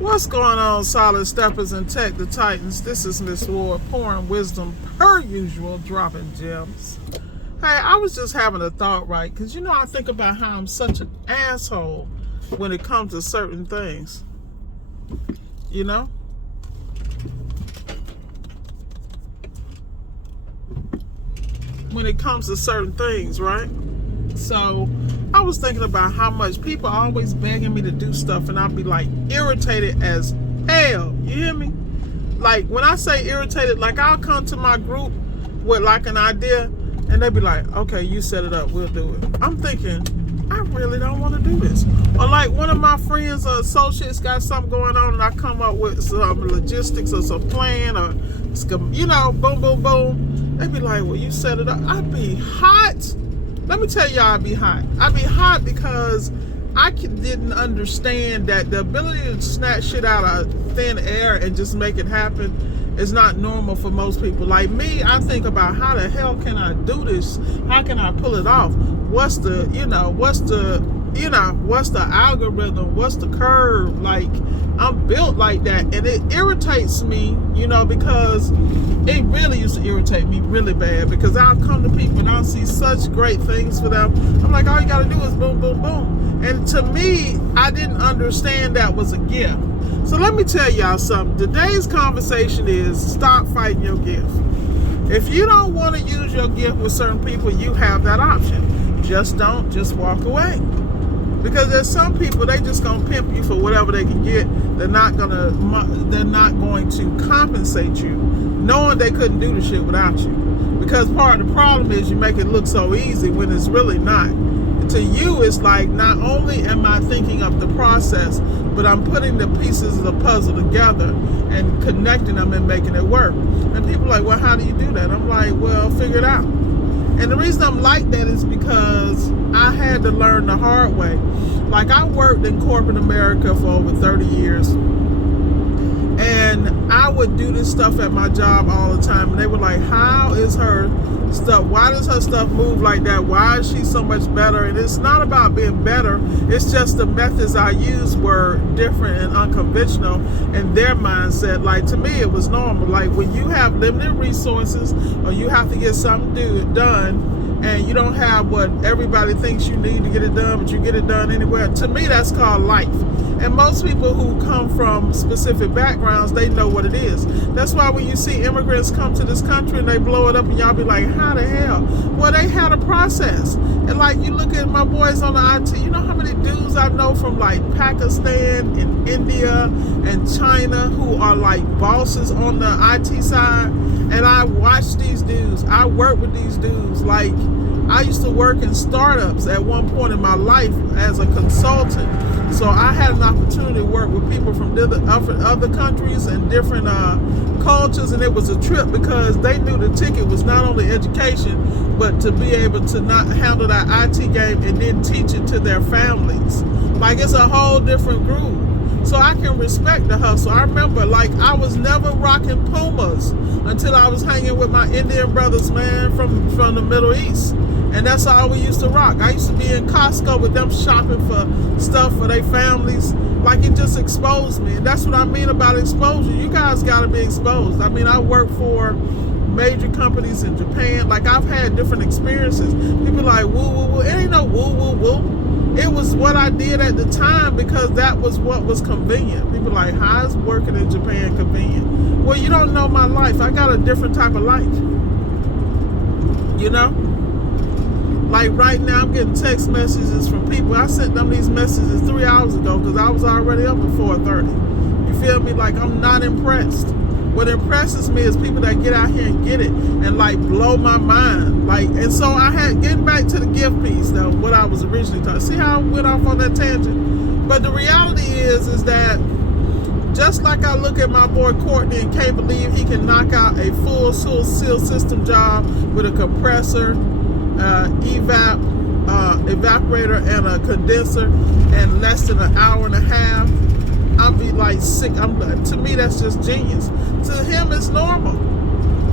What's going on, solid steppers and tech the titans? This is Miss Ward, pouring wisdom per usual, dropping gems. Hey, I was just having a thought, right? Because I think about how I'm such an asshole when it comes to certain things. When it comes to certain things, right? So I was thinking about how much people are always begging me to do stuff, and I'll be like irritated as hell. You hear me? Like when I say irritated, like I'll come to my group with like an idea, and they be like, "Okay, you set it up, we'll do it." I'm thinking, I really don't want to do this. Or like one of my friends or associates got something going on, and I come up with some logistics or some plan or boom, boom, boom. They be like, "Well, you set it up." I be hot. Let me tell y'all, I be hot. I be hot because I didn't understand that the ability to snatch shit out of thin air and just make it happen is not normal for most people. Like me, I think about how the hell can I do this? How can I pull it off? What's the algorithm? What's the curve? Like, I'm built like that, and it irritates me, because it really used to irritate me really bad, because I'll come to people and I'll see such great things for them. I'm like, all you gotta do is boom, boom, boom. And to me, I didn't understand that was a gift. So let me tell y'all something. Today's conversation is stop fighting your gift. If you don't want to use your gift with certain people, you have that option. Just don't, just walk away. Because there's some people, they just gonna pimp you for whatever they can get. They're not going to compensate you, knowing they couldn't do the shit without you. Because part of the problem is you make it look so easy when it's really not. To you, it's like, not only am I thinking of the process, but I'm putting the pieces of the puzzle together and connecting them and making it work. And people are like, well, how do you do that? I'm like, well, figure it out. And the reason I'm like that is because I had to learn the hard way. Like, I worked in corporate America for over 30 years. And I would do this stuff at my job all the time. And they were like, how is her stuff? Why does her stuff move like that? Why is she so much better? And it's not about being better. It's just the methods I used were different and unconventional in their mindset. Like, to me, it was normal. Like, when you have limited resources or you have to get something done, and you don't have what everybody thinks you need to get it done, but you get it done anywhere. To me, that's called life. And most people who come from specific backgrounds, they know what it is. That's why when you see immigrants come to this country and they blow it up, and y'all be like, how the hell? Well, they had a process. And like, you look at my boys on the IT, you know how many dudes I know from like Pakistan and India and China who are like bosses on the IT side? And I watch these dudes. I work with these dudes. Like, I used to work in startups at one point in my life as a consultant. So I had an opportunity to work with people from other countries and different cultures, and it was a trip because they knew the ticket was not only education, but to be able to not handle that IT game and then teach it to their families. Like, it's a whole different groove. So I can respect the hustle. I remember, like, I was never rocking Pumas until I was hanging with my Indian brothers, man, from the Middle East. And that's all we used to rock. I used to be in Costco with them shopping for stuff for their families. Like, it just exposed me. And that's what I mean about exposure. You guys got to be exposed. I mean, I work for major companies in Japan. Like, I've had different experiences. People like, woo, woo, woo. It ain't no woo, woo, woo. It was what I did at the time because that was what was convenient. People like, how is working in Japan convenient? Well, you don't know my life. I got a different type of life. Like right now, I'm getting text messages from people. I sent them these messages 3 hours ago because I was already up at 4:30. You feel me? Like, I'm not impressed. What impresses me is people that get out here and get it and like blow my mind. Like, and so getting back to the gift piece though, what I was originally talking. See how I went off on that tangent? But the reality is that just like I look at my boy Courtney and can't believe he can knock out a full seal system job with a compressor, evaporator and a condenser in less than an hour and a half. I'll be like sick. To me, that's just genius. To him, it's normal.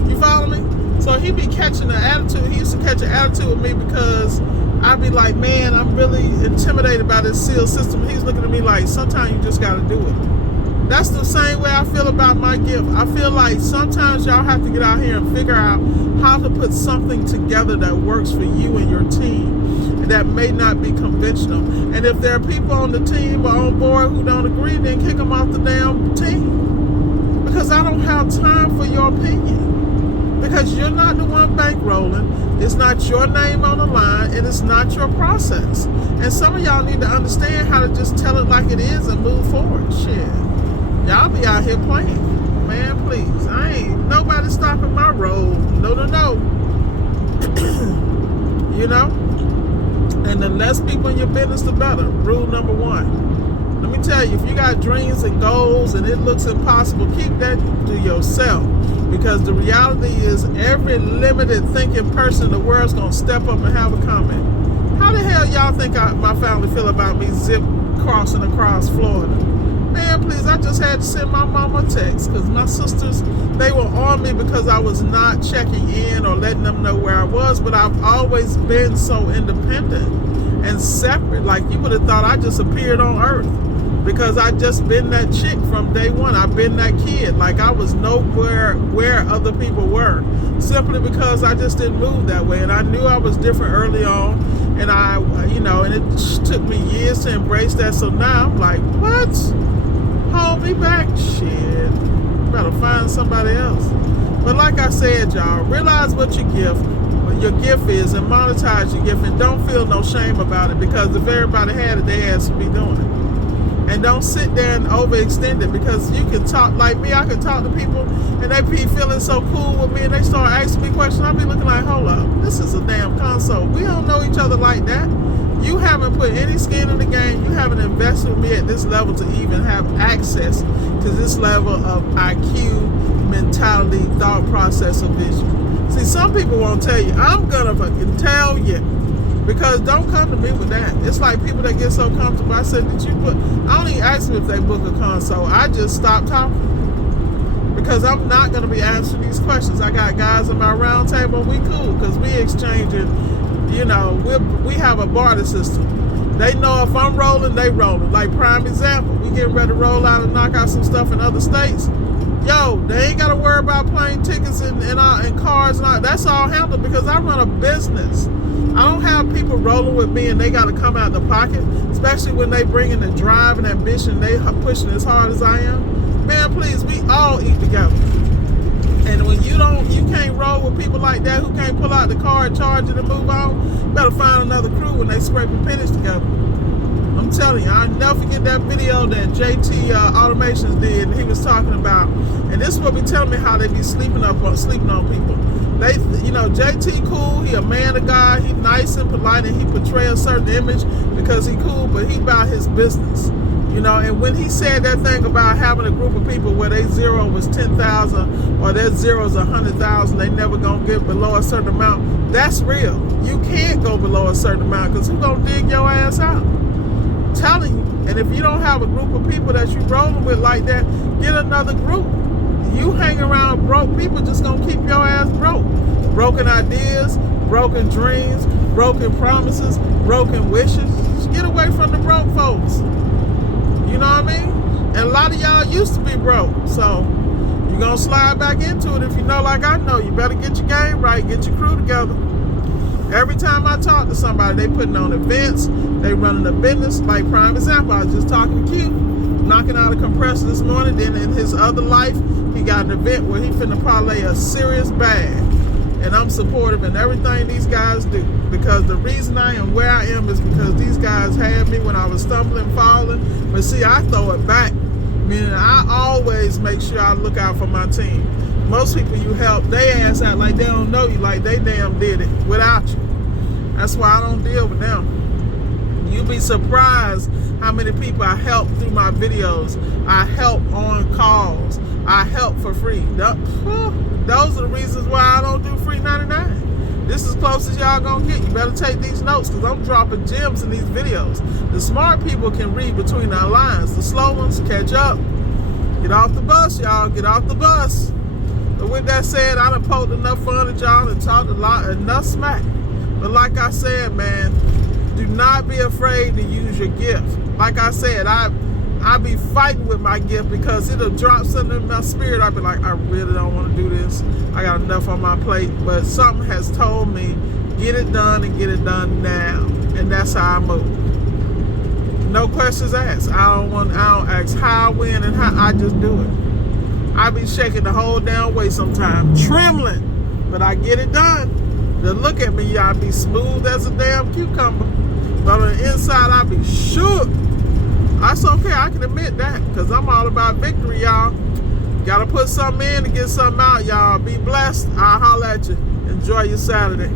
You follow me? So he be catching an attitude. He used to catch an attitude with me because I'd be like, man, I'm really intimidated by this seal system. He's looking at me like, sometimes you just got to do it. That's the same way I feel about my gift. I feel like sometimes y'all have to get out here and figure out how to put something together that works for you and your team that may not be conventional. And if there are people on the team or on board who don't agree, then kick them off the damn team. Because I don't have time for your opinion. Because you're not the one bankrolling. It's not your name on the line, and it's not your process. And some of y'all need to understand how to just tell it like it is and move forward. Shit. Y'all be out here playing. Man, please. I ain't nobody stopping my road. No. You know? And the less people in your business, the better. Rule number 1. Let me tell you, if you got dreams and goals and it looks impossible, keep that to yourself. Because the reality is every limited thinking person in the world's going to step up and have a comment. How the hell y'all think my family feel about me zip crossing across Florida? Man, please, I just had to send my mama a text because my sisters, they were on me because I was not checking in or letting them know where I was, but I've always been so independent and separate. Like, you would have thought I just appeared on earth because I just been that chick from day one. I've been that kid. Like, I was nowhere where other people were, simply because I just didn't move that way. And I knew I was different early on, and and it took me years to embrace that. So now I'm like, what? Hold me back? Shit. Better find somebody else. But like I said, y'all, realize what your gift is, and monetize your gift, and don't feel no shame about it, because if everybody had it, they ass would be doing it. And don't sit there and overextend it, because you can talk like me. I can talk to people and they be feeling so cool with me, and they start asking me questions. I'll be looking like, hold up, this is a damn console. We don't know each other like that. You haven't put any skin in the game. You haven't invested with me at this level to even have access to this level of IQ, mentality, thought process, or vision. See, some people won't tell you. I'm gonna fucking tell you. Because don't come to me with that. It's like people that get so comfortable. I said, I don't even ask them if they book a console. I just stop talking. Because I'm not going to be answering these questions. I got guys on my round table. We cool because we exchanging, we have a barter system. They know if I'm rolling, they rolling. Like, prime example, we getting ready to roll out and knock out some stuff in other states. Yo, they ain't got to worry about plane tickets and cars and all. That's all handled because I run a business. I don't have people rolling with me and they got to come out the pocket, especially when they bring in the drive and ambition. They pushing as hard as I am. Man, please, we all eat together. And when you can't roll with people like that who can't pull out the car, charge it, and move on, you better find another crew when they scraping pennies together. I'm telling you, I'll never forget that video that JT Automations did, and he was talking about, and this will be telling me how they be sleeping on people. They, JT cool, he a man of God, he nice and polite, and he portray a certain image because he cool, but he about his business. And when he said that thing about having a group of people where their zero was 10,000 or their zero is 100,000, they never gonna get below a certain amount, that's real. You can't go below a certain amount because who gonna dig your ass out? Telling you. And if you don't have a group of people that you rolling with like that, get another group. You hang around broke people, just gonna keep your ass broke. Broken ideas, broken dreams, broken promises, broken wishes. Just get away from the broke folks. You know what I mean? And a lot of y'all used to be broke, so you're gonna slide back into it if you know like I know. You better get your game right, get your crew together. Every time I talk to somebody, they putting on events, they running a business. Like, prime example, I was just talking to Q, knocking out a compressor this morning. Then in his other life, he got an event where he finna parlay a serious bag. And I'm supportive in everything these guys do. Because the reason I am where I am is because these guys had me when I was stumbling, falling. But see, I throw it back. Meaning I always make sure I look out for my team. Most people you help, they ass out like they don't know you, like they damn did it without you. That's why I don't deal with them. You'd be surprised how many people I help through my videos. I help on calls. I help for free. Those are the reasons why I don't do free 99. This is as close as y'all gonna get. You better take these notes because I'm dropping gems in these videos. The smart people can read between our lines. The slow ones, catch up. Get off the bus, y'all. Get off the bus. But with that said, I done poked enough fun at y'all and talked enough smack. But like I said, man, do not be afraid to use your gift. Like I said, I be fighting with my gift because it'll drop something in my spirit. I'll be like, I really don't want to do this. I got enough on my plate. But something has told me, get it done and get it done now. And that's how I move. No questions asked. I don't ask how, when, and how. I just do it. I be shaking the whole damn way sometimes, trembling, but I get it done. To look at me, y'all, be smooth as a damn cucumber. But on the inside, I be shook. That's okay, I can admit that, because I'm all about victory, y'all. Gotta put something in to get something out, y'all. Be blessed. I'll holler at you. Enjoy your Saturday.